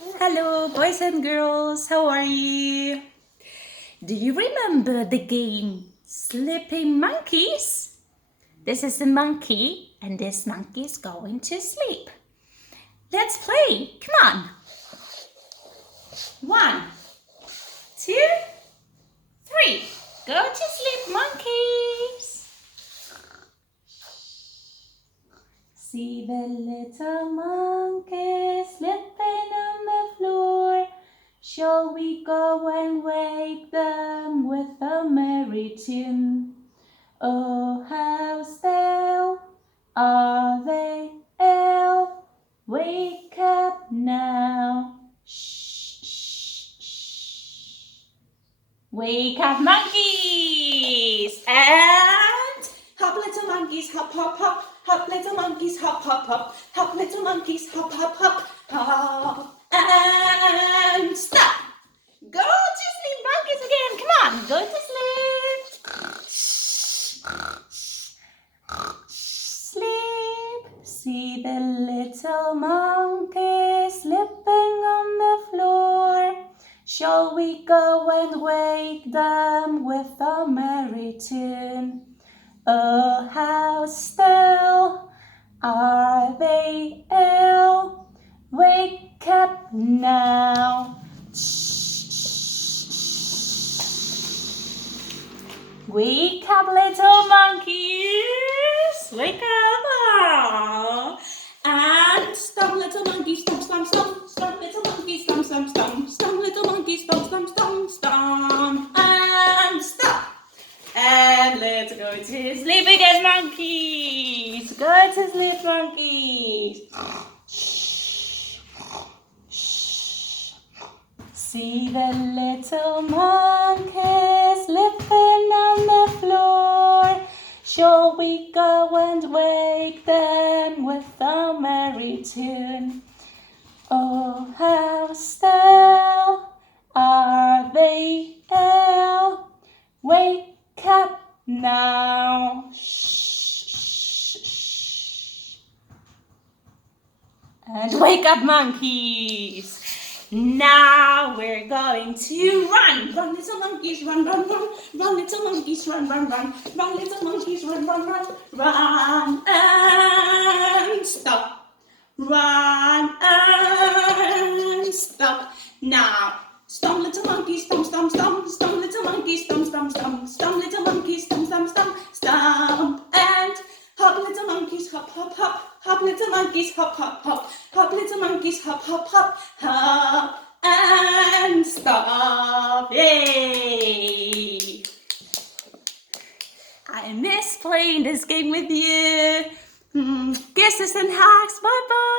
Hello, boys and girls, how are you? Do you remember the game Sleeping Monkeys? This is a monkey, and this monkey is going to sleep. Let's play, come on. 1, 2, 3. Go to sleep, monkeys. See the little monkeys sleeping on the floor. Shall we go and wake them with a merry tune? Oh, how still are they ill? Wake up now. Shh, shh, shh. Wake up, monkeys! And hop, little monkeys, hop, hop, hop. Hop, little monkeys, hop, hop, hop. Hop, little monkeys, hop, hop, hop. Hop, and stop. Go to sleep, monkeys, again. Come on, go to sleep. Sleep. See the little monkeys slipping on the floor. Shall we go and wake them with a merry tune? Oh, how still are they ill? Wake up now. Wake up, little monkeys. Wake up. And stomp, little monkeys, stomp, stomp, stomp. Stomp, little monkeys, stomp, stomp, stomp. Stomp, little monkeys, stomp, stomp, stomp, stomp. And stop. And let's go to sleep again, monkeys. Go to sleep, monkeys. See the little monkeys sleeping on the floor. Shall we go and wake them with a merry tune? Oh, how still are they ill? Wake up now. Shh, shh, shh. And wake up, monkeys. Now we're going to run. Run, little monkeys, run, run, run. Run, little monkeys, run, run, run. Run, little monkeys, run, run, run. Run and stop. Run and stop. Now, stomp, little monkeys, stomp, stomp, stomp. Stomp, little monkeys, stomp, stomp, stomp. Stomp, little monkeys, stomp, stomp, stomp. Stomp and hop, little monkeys, hop, hop, hop. Hop, little monkeys, hop, hop, hop. Hop, little monkeys, hop, hop, hop. Hop and stop. Yay! I miss playing this game with you. Kisses and hugs. Bye bye.